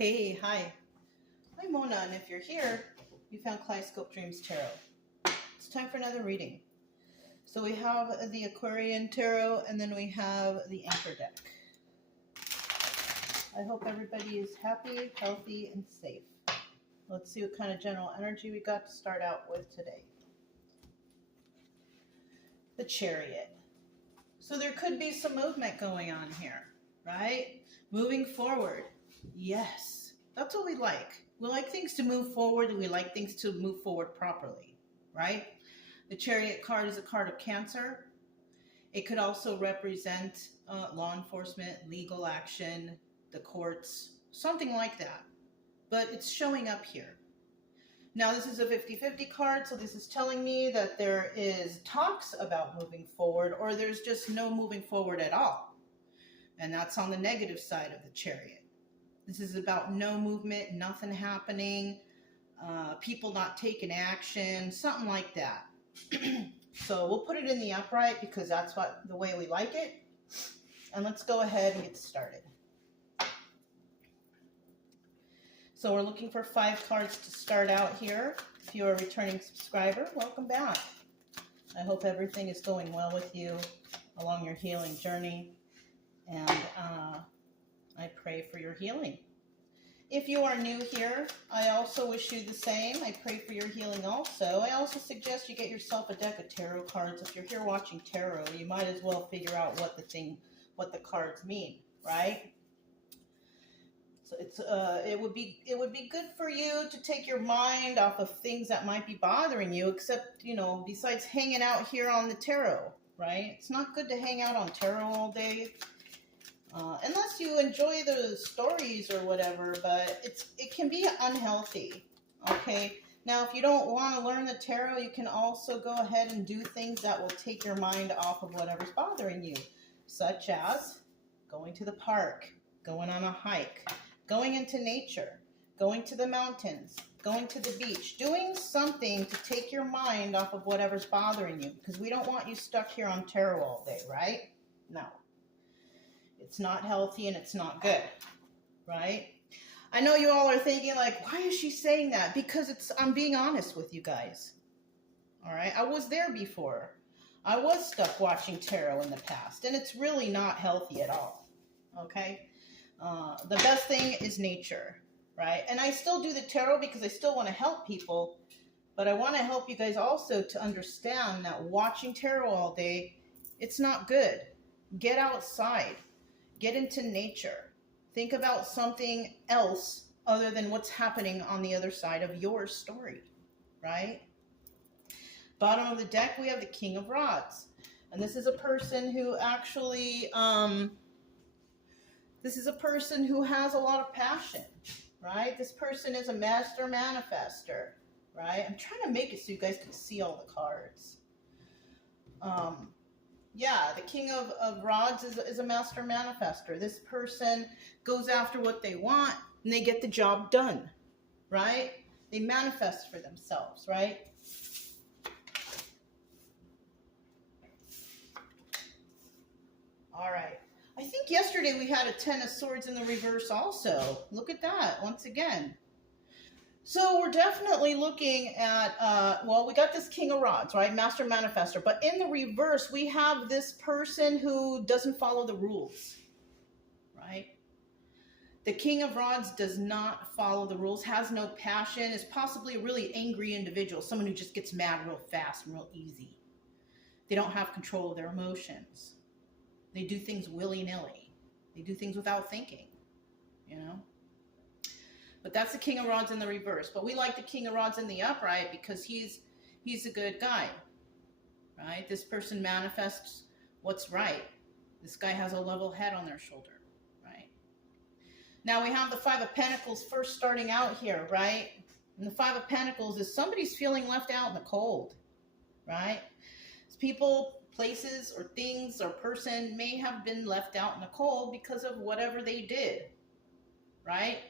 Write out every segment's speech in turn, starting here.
Hey, hi. I'm Mona, and if you're here, you found Kaleidoscope Dreams Tarot. It's time for another reading. So we have the Aquarian Tarot, and then we have the Anchor deck. I hope everybody is happy, healthy, and safe. Let's see what kind of general energy we got to start out with today. The Chariot. So there could be some movement going on here, right? Moving forward. Yes, that's what we like. We like things to move forward, and we like things to move forward properly, right? The Chariot card is a card of Cancer. It could also represent law enforcement, legal action, the courts, something like that. But it's showing up here. Now, this is a 50-50 card, so this is telling me that there is talks about moving forward, or there's just no moving forward at all. And that's on the negative side of the Chariot. This is about no movement, nothing happening, people not taking action, something like that. So we'll put it in the upright because that's the way we like it. And let's go ahead and get started. So we're looking for 5 cards to start out here. If you're a returning subscriber, welcome back. I hope everything is going well with you along your healing journey. And I pray for your healing. If you are new here, I also wish you the same. I pray for your healing also. I also suggest you get yourself a deck of tarot cards. If you're here watching tarot, you might as well figure out what the cards mean, right? So it would be good for you to take your mind off of things that might be bothering you, except, besides hanging out here on the tarot, right? It's not good to hang out on tarot all day. Unless you enjoy the stories or whatever, but it can be unhealthy, okay? Now, if you don't want to learn the tarot, you can also go ahead and do things that will take your mind off of whatever's bothering you, such as going to the park, going on a hike, going into nature, going to the mountains, going to the beach, doing something to take your mind off of whatever's bothering you, because we don't want you stuck here on tarot all day, right? No. It's not healthy and it's not good, right? I know you all are thinking like, why is she saying that? Because I'm being honest with you guys, all right? I was there before. I was stuck watching tarot in the past, and it's really not healthy at all, okay? The best thing is nature, right? And I still do the tarot because I still want to help people, but I want to help you guys also to understand that watching tarot all day, it's not good. Get outside. Get into nature. Think about something else other than what's happening on the other side of your story, right? Bottom of the deck, we have the King of Rods. And this is a person who actually, this is a person who has a lot of passion, right? This person is a master manifester, right? I'm trying to make it so you guys can see all the cards. Yeah, the King of Rods is a master manifester. This person goes after what they want, and they get the job done, right? They manifest for themselves, right? All right. I think yesterday we had a 10 of Swords in the reverse also. Look at that, once again. So we're definitely looking at, we got this King of Rods, right? Master Manifestor. But in the reverse, we have this person who doesn't follow the rules, right? The King of Rods does not follow the rules, has no passion, is possibly a really angry individual, someone who just gets mad real fast and real easy. They don't have control of their emotions. They do things willy-nilly. They do things without thinking, But that's the King of Rods in the reverse. But we like the King of Rods in the upright because he's a good guy, right? This person manifests what's right. This guy has a level head on their shoulder, right? Now we have the 5 of Pentacles first starting out here, right? And the 5 of Pentacles is somebody's feeling left out in the cold, right? It's people, places, or things, or person may have been left out in the cold because of whatever they did, right?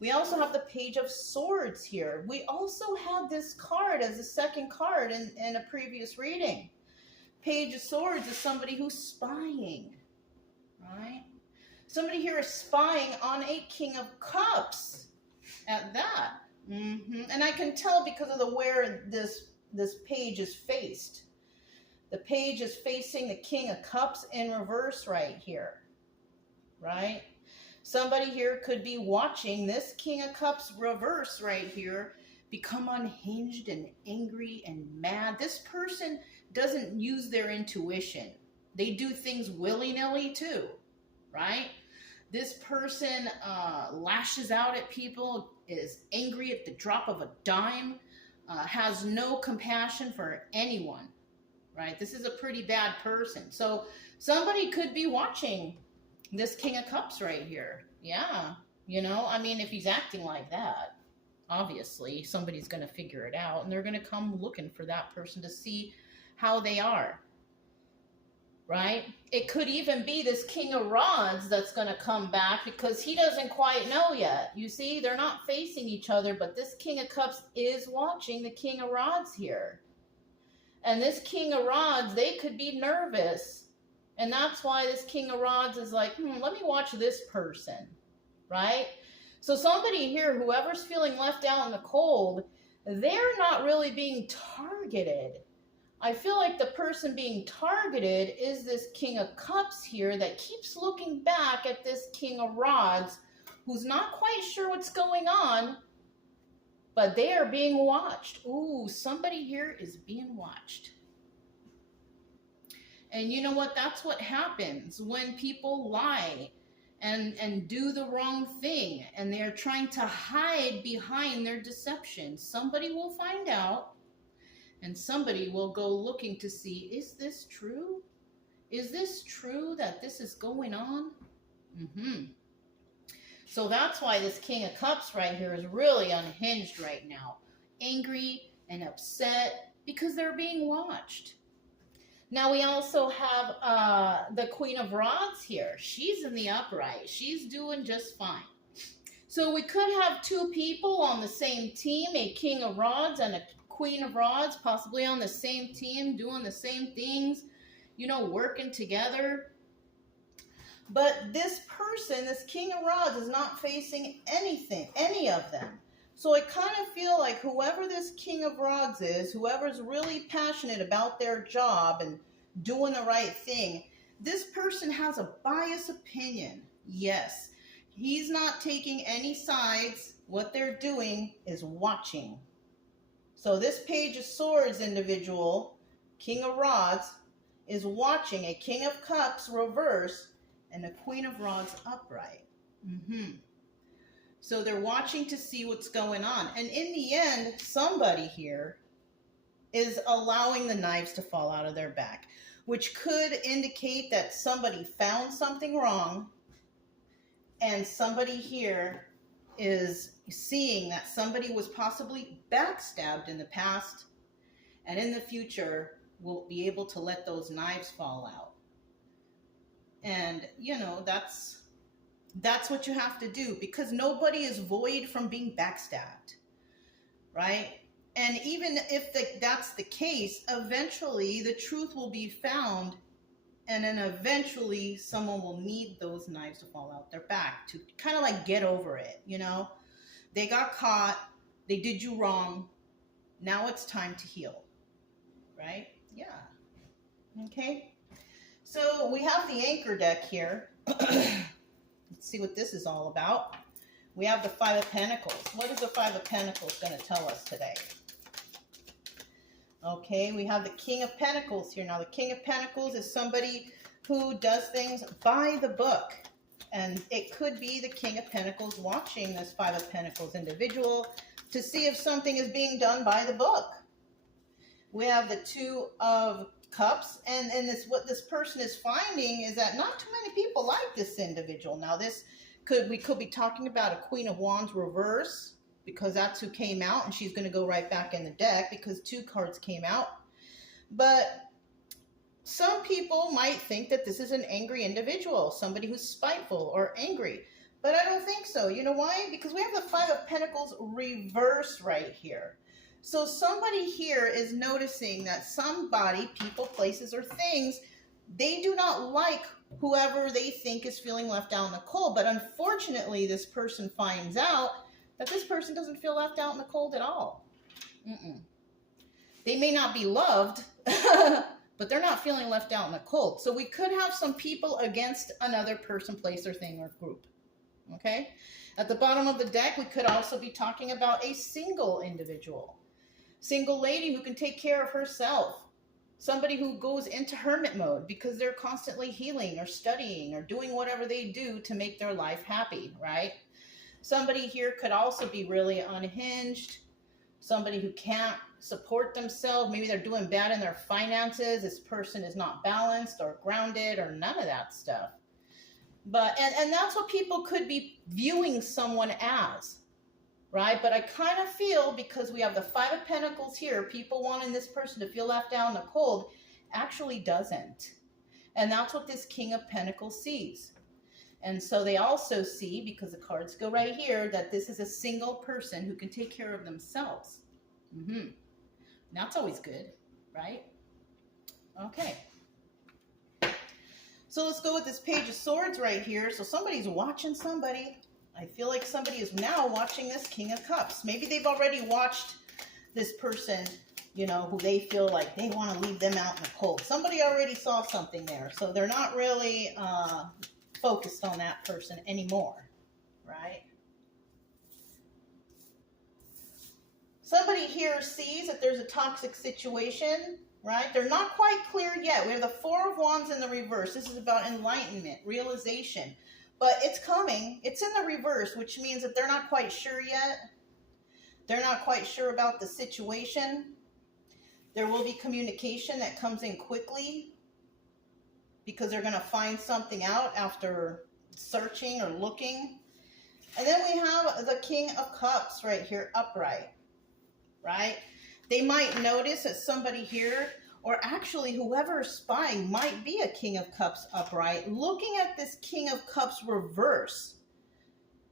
We also have the Page of Swords here. We also had this card as a second card in a previous reading. Page of Swords is somebody who's spying, right? Somebody here is spying on a King of Cups at that. And I can tell because of the where this page is faced. The page is facing the King of Cups in reverse right here, right? Somebody here could be watching this King of Cups reverse right here become unhinged and angry and mad. This person doesn't use their intuition. They do things willy-nilly too, right? This person lashes out at people, is angry at the drop of a dime, has no compassion for anyone, right? This is a pretty bad person. So somebody could be watching this King of Cups right here. Yeah, you know, I mean, if he's acting like that, obviously somebody's going to figure it out, and they're going to come looking for that person to see how they are, right? It could even be this King of Rods that's going to come back because he doesn't quite know yet. You see, they're not facing each other, but this King of Cups is watching the King of Rods here. And this King of Rods, they could be nervous. And that's why this King of Rods is like, let me watch this person, right? So somebody here, whoever's feeling left out in the cold, they're not really being targeted. I feel like the person being targeted is this King of Cups here that keeps looking back at this King of Rods, who's not quite sure what's going on, but they are being watched. Ooh, somebody here is being watched. And you know what? That's what happens when people lie and do the wrong thing, and they're trying to hide behind their deception. Somebody will find out, and somebody will go looking to see, is this true? Is this true that this is going on? So that's why this King of Cups right here is really unhinged right now. Angry and upset because they're being watched. Now we also have the Queen of Rods here. She's in the upright. She's doing just fine. So we could have two people on the same team, a King of Rods and a Queen of Rods, possibly on the same team, doing the same things, you know, working together. But this person, this King of Rods, is not facing anything, any of them. So I kind of feel like whoever this King of Rods is, whoever's really passionate about their job and doing the right thing, this person has a biased opinion. Yes, he's not taking any sides. What they're doing is watching. So this Page of Swords individual, King of Rods, is watching a King of Cups reverse and a Queen of Rods upright. So they're watching to see what's going on. And in the end, somebody here is allowing the knives to fall out of their back, which could indicate that somebody found something wrong, and somebody here is seeing that somebody was possibly backstabbed in the past, and in the future will be able to let those knives fall out. And, you know, that's what you have to do, because nobody is void from being backstabbed, right? And even if that's the case, eventually the truth will be found, and then eventually someone will need those knives to fall out their back to kind of like get over it, you know? They got caught, they did you wrong, now it's time to heal, right? Yeah. Okay. So we have the anchor deck here. Let's see what this is all about. We have the Five of Pentacles. What is the Five of Pentacles going to tell us today? Okay, we have the King of Pentacles here. Now, the King of Pentacles is somebody who does things by the book. And it could be the King of Pentacles watching this Five of Pentacles individual to see if something is being done by the book. We have the Two of Cups, and what this person is finding is that not too many people like this individual. Now, we could be talking about a Queen of Wands reverse, because that's who came out, and she's going to go right back in the deck because two cards came out. But some people might think that this is an angry individual, somebody who's spiteful or angry. But I don't think so. You know why? Because we have the Five of Pentacles reverse right here. So somebody here is noticing that somebody, people, places, or things, they do not like whoever they think is feeling left out in the cold. But unfortunately, this person finds out that this person doesn't feel left out in the cold at all. They may not be loved, but they're not feeling left out in the cold. So we could have some people against another person, place, or thing, or group. Okay? At the bottom of the deck, we could also be talking about a single individual. Single lady who can take care of herself. Somebody who goes into hermit mode because they're constantly healing or studying or doing whatever they do to make their life happy, right? Somebody here could also be really unhinged. Somebody who can't support themselves. Maybe they're doing bad in their finances. This person is not balanced or grounded or none of that stuff. But and that's what people could be viewing someone as, right? But I kind of feel, because we have the Five of Pentacles here, people wanting this person to feel left out in the cold actually doesn't. And that's what this King of Pentacles sees. And so they also see, because the cards go right here, that this is a single person who can take care of themselves. That's always good, right? Okay. So let's go with this Page of Swords right here. So somebody's watching somebody. I feel like somebody is now watching this King of Cups. Maybe they've already watched this person, you know, who they feel like they want to leave them out in the cold. Somebody already saw something there. So they're not really focused on that person anymore, right? Somebody here sees that there's a toxic situation, right? They're not quite clear yet. We have the Four of Wands in the reverse. This is about enlightenment, realization. But it's coming. It's in the reverse, which means that they're not quite sure yet. They're not quite sure about the situation. There will be communication that comes in quickly because they're going to find something out after searching or looking. And then we have the King of Cups right here, upright, right? They might notice that somebody here, or actually whoever is spying, might be a King of Cups upright, looking at this King of Cups reverse,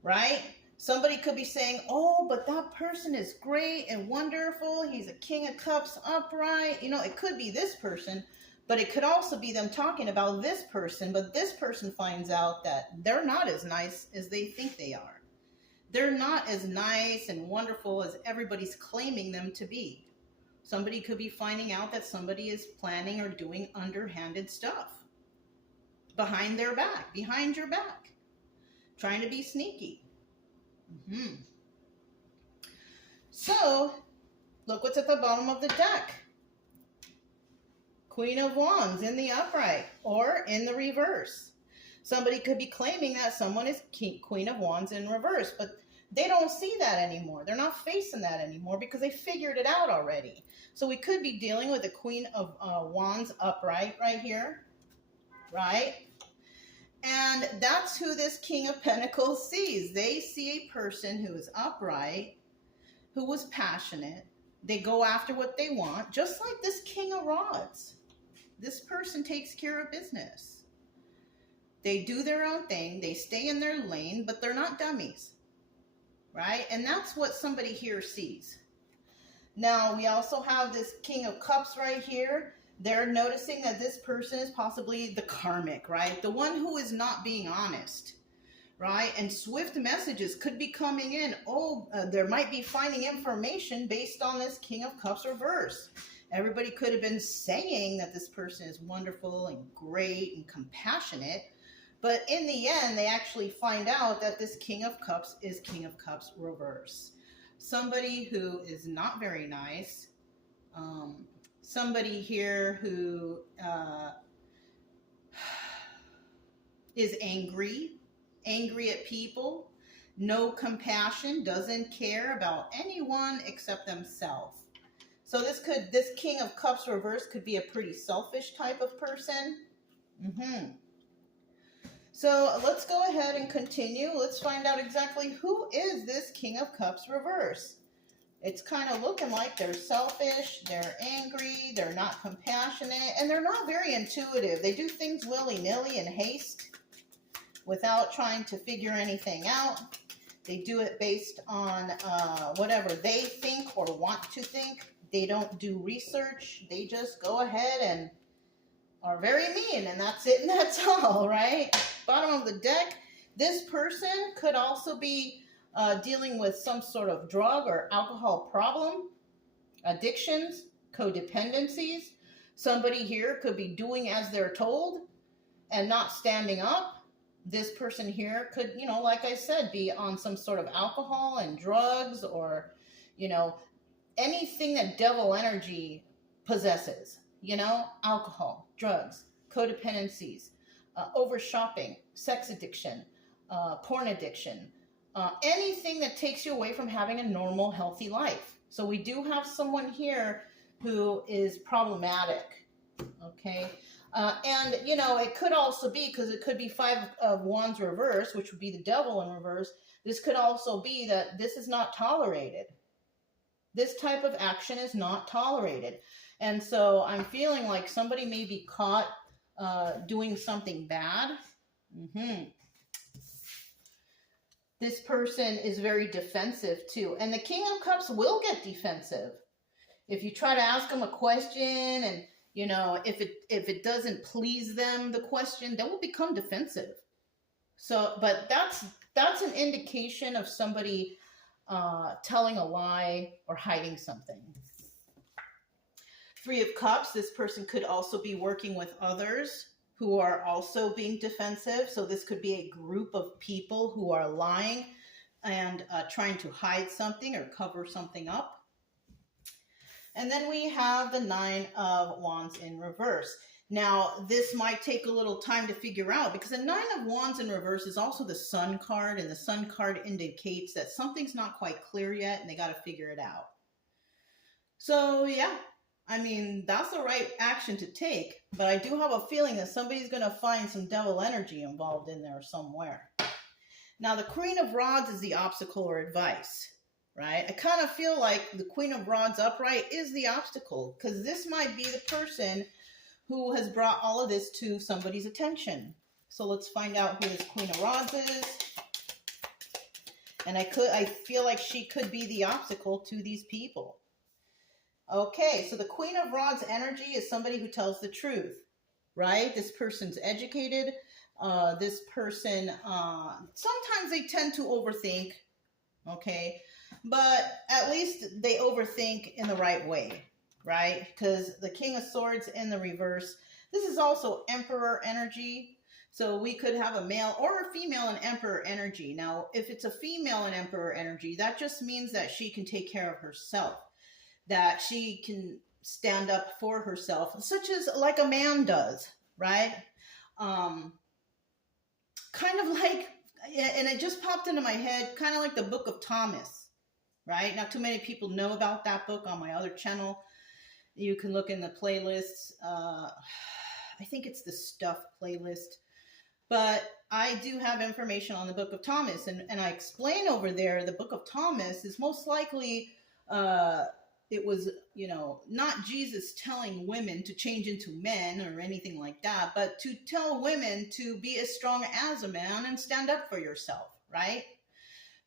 right? Somebody could be saying, oh, but that person is great and wonderful. He's a King of Cups upright. You know, it could be this person, but it could also be them talking about this person. But this person finds out that they're not as nice as they think they are. They're not as nice and wonderful as everybody's claiming them to be. Somebody could be finding out that somebody is planning or doing underhanded stuff behind their back, behind your back, trying to be sneaky. So, look what's at the bottom of the deck. Queen of Wands in the upright or in the reverse. Somebody could be claiming that someone is Queen of Wands in reverse, but they don't see that anymore. They're not facing that anymore because they figured it out already. So we could be dealing with the Queen of Wands upright right here, right? And that's who this King of Pentacles sees. They see a person who is upright, who was passionate. They go after what they want, just like this King of Rods. This person takes care of business. They do their own thing. They stay in their lane, but they're not dummies, right? And that's what somebody here sees. Now, we also have this King of Cups right here. They're noticing that this person is possibly the karmic, right? The one who is not being honest, right? And swift messages could be coming in. There might be finding information based on this King of Cups reverse. Everybody could have been saying that this person is wonderful and great and compassionate, but in the end, they actually find out that this King of Cups is King of Cups reverse. Somebody who is not very nice. Somebody here who is angry at people, no compassion, doesn't care about anyone except themselves. So this King of Cups reverse could be a pretty selfish type of person. So let's go ahead and continue. Let's find out exactly who is this King of Cups reverse. It's kind of looking like they're selfish, they're angry, they're not compassionate, and they're not very intuitive. They do things willy-nilly in haste without trying to figure anything out. They do it based on whatever they think or want to think. They don't do research. They just go ahead and are very mean, and that's it and that's all, right? Bottom of the deck, this person could also be dealing with some sort of drug or alcohol problem, addictions, codependencies. Somebody here could be doing as they're told and not standing up. This person here could, you know, like I said, be on some sort of alcohol and drugs, or, you know, anything that devil energy possesses, you know, alcohol, drugs, codependencies, over shopping, sex addiction, porn addiction, anything that takes you away from having a normal, healthy life. So we do have someone here who is problematic, okay? And, you know, it could also be, because it could be 5 of Wands reverse, which would be the devil in reverse. This could also be that this is not tolerated. This type of action is not tolerated. And so I'm feeling like somebody may be caught doing something bad. This person is very defensive too. And the King of Cups will get defensive. If you try to ask them a question and, you know, if it doesn't please them, the question, they will become defensive. So, but that's an indication of somebody telling a lie or hiding something. 3 of Cups, this person could also be working with others who are also being defensive. So this could be a group of people who are lying and trying to hide something or cover something up. And then we have the 9 of Wands in reverse. Now, this might take a little time to figure out, because the 9 of Wands in reverse is also the Sun card, and the Sun card indicates that something's not quite clear yet and they got to figure it out. So, yeah, I mean, that's the right action to take, but I do have a feeling that somebody's going to find some devil energy involved in there somewhere. Now, the Queen of Rods is the obstacle or advice, right? I kind of feel like the Queen of Rods upright is the obstacle, because this might be the person who has brought all of this to somebody's attention. So let's find out who this Queen of Rods is. And I feel like she could be the obstacle to these people. Okay, so the Queen of Rods energy is somebody who tells the truth, right? This person's educated. This person, sometimes they tend to overthink, okay? But at least they overthink in the right way, right? Because the King of Swords in the reverse, this is also Emperor energy. So we could have a male or a female in Emperor energy. Now, if it's a female in Emperor energy, that just means that she can take care of herself, that she can stand up for herself, such as like a man does, right? Kind of like, and it just popped into my head, kind of like the Book of Thomas, right? Not too many people know about that book on my other channel. You can look in the playlists. I think it's the Stuff playlist. But I do have information on the Book of Thomas. And I explain over there, the Book of Thomas is most likely, it was, you know, not Jesus telling women to change into men or anything like that, but to tell women to be as strong as a man and stand up for yourself, right?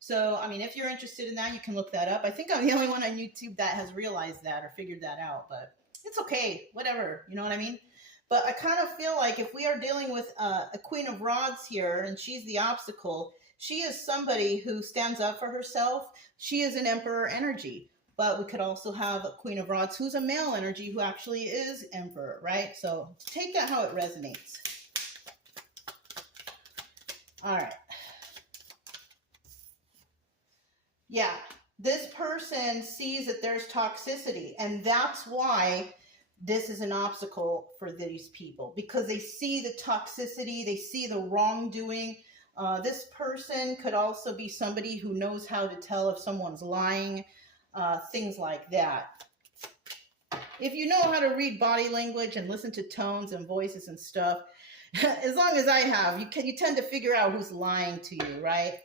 So, I mean, if you're interested in that, you can look that up. I think I'm the only one on YouTube that has realized that or figured that out, but it's okay, whatever, you know what I mean? But I kind of feel like if we are dealing with a Queen of Rods here and she's the obstacle, she is somebody who stands up for herself. She is an Emperor energy, but we could also have a Queen of Rods who's a male energy who actually is Emperor, right? So take that how it resonates. All right. Yeah, this person sees that there's toxicity, and that's why this is an obstacle for these people, because they see the toxicity, they see the wrongdoing. This person could also be somebody who knows how to tell if someone's lying, things like that. If you know how to read body language and listen to tones and voices and stuff, as long as I have, you tend to figure out who's lying to you, right?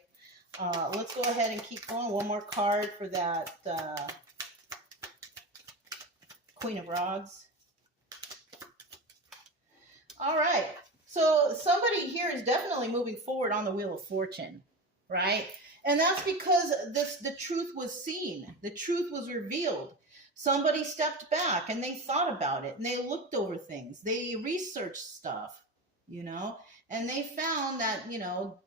Let's go ahead and keep going. One more card for that Queen of Rods. All right. So somebody here is definitely moving forward on the Wheel of Fortune, right? And that's because the truth was seen. The truth was revealed. Somebody stepped back and they thought about it and they looked over things. They researched stuff, you know, and they found that, you know,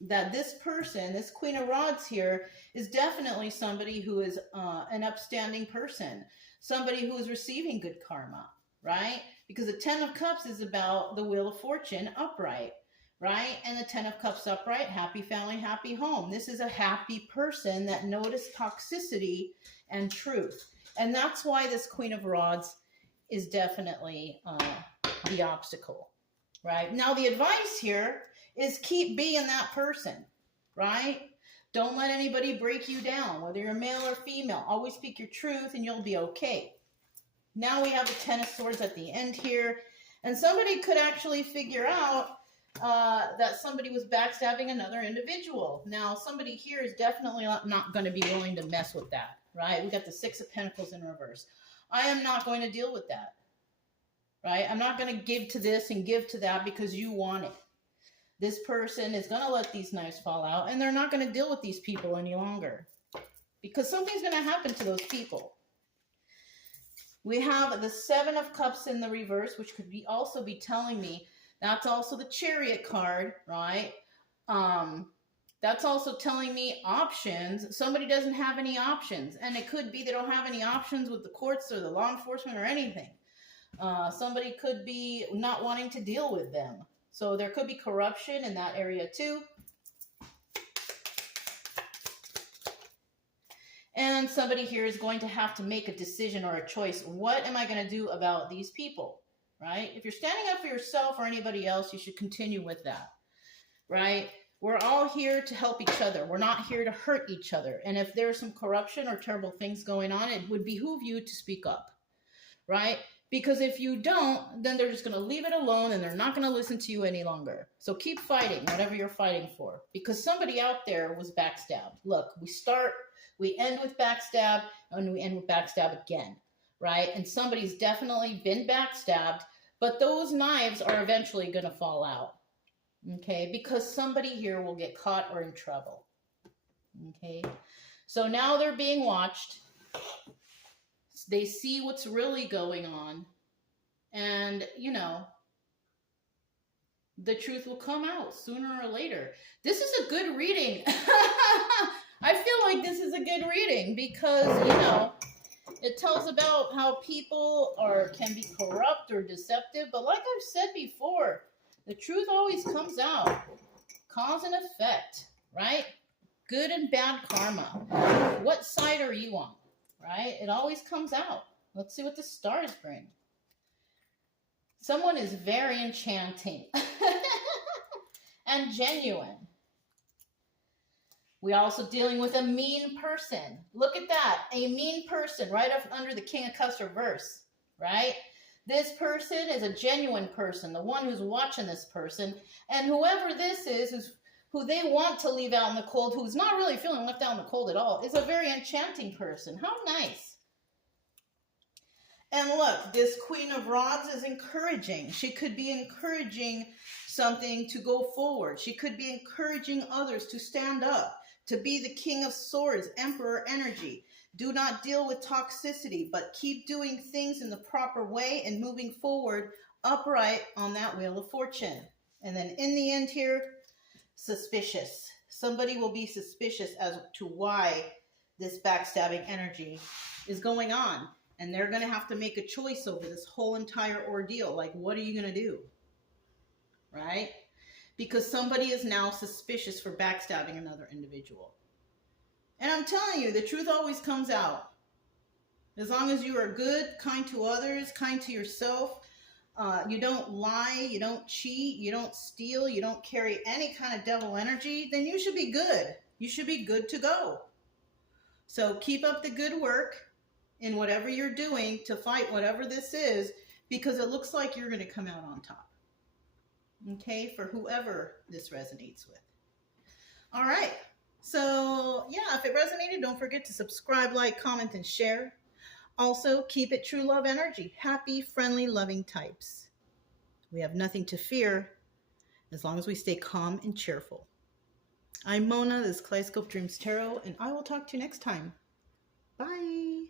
that this person, this Queen of Rods here, is definitely somebody who is an upstanding person, somebody who is receiving good karma, right? Because the Ten of Cups is about the Wheel of Fortune upright, right? And the Ten of Cups upright, happy family, happy home. This is a happy person that noticed toxicity and truth. And that's why this Queen of Rods is definitely the obstacle, right? Now, the advice here is keep being that person, right? Don't let anybody break you down, whether you're male or female. Always speak your truth and you'll be okay. Now we have the Ten of Swords at the end here. And somebody could actually figure out that somebody was backstabbing another individual. Now, somebody here is definitely not going to be willing to mess with that, right? We got the Six of Pentacles in reverse. I am not going to deal with that, right? I'm not going to give to this and give to that because you want it. This person is going to let these knives fall out, and they're not going to deal with these people any longer because something's going to happen to those people. We have the Seven of Cups in the reverse, which could be also be telling me that's also the Chariot card, right? That's also telling me options. Somebody doesn't have any options, and it could be they don't have any options with the courts or the law enforcement or anything. Somebody could be not wanting to deal with them. So there could be corruption in that area too. And somebody here is going to have to make a decision or a choice. What am I going to do about these people, right? If you're standing up for yourself or anybody else, you should continue with that, right? We're all here to help each other. We're not here to hurt each other. And if there's some corruption or terrible things going on, it would behoove you to speak up, right? Because if you don't, then they're just going to leave it alone and they're not going to listen to you any longer. So keep fighting, whatever you're fighting for. Because somebody out there was backstabbed. Look, we end with backstab, and we end with backstab again, right? And somebody's definitely been backstabbed, but those knives are eventually going to fall out, okay? Because somebody here will get caught or in trouble, okay? So now they're being watched. They see what's really going on, and, you know, the truth will come out sooner or later. This is a good reading. I feel like this is a good reading because, you know, it tells about how people can be corrupt or deceptive, but like I've said before, the truth always comes out. Cause and effect, right? Good and bad karma. What side are you on? Right? It always comes out. Let's see what the stars bring. Someone is very enchanting and genuine. We're also dealing with a mean person. Look at that. A mean person right up under the King of Cups reverse, right? This person is a genuine person, the one who's watching this person. And whoever this is who they want to leave out in the cold, who's not really feeling left out in the cold at all, is a very enchanting person. How nice. And look, this Queen of Rods is encouraging. She could be encouraging something to go forward. She could be encouraging others to stand up, to be the King of Swords, Emperor energy. Do not deal with toxicity, but keep doing things in the proper way and moving forward upright on that Wheel of Fortune. And then in the end here, suspicious. Somebody will be suspicious as to why this backstabbing energy is going on. And they're going to have to make a choice over this whole entire ordeal. Like, what are you going to do? Right? Because somebody is now suspicious for backstabbing another individual. And I'm telling you, the truth always comes out. As long as you are good, kind to others, kind to yourself, you don't lie, you don't cheat, you don't steal, you don't carry any kind of devil energy, then you should be good. You should be good to go. So keep up the good work in whatever you're doing to fight whatever this is, because it looks like you're going to come out on top. Okay, for whoever this resonates with. All right. So, yeah, if it resonated, don't forget to subscribe, like, comment, and share. Also, keep it true love energy. Happy, friendly, loving types. We have nothing to fear as long as we stay calm and cheerful. I'm Mona, this is Kaleidoscope Dreams Tarot, and I will talk to you next time. Bye.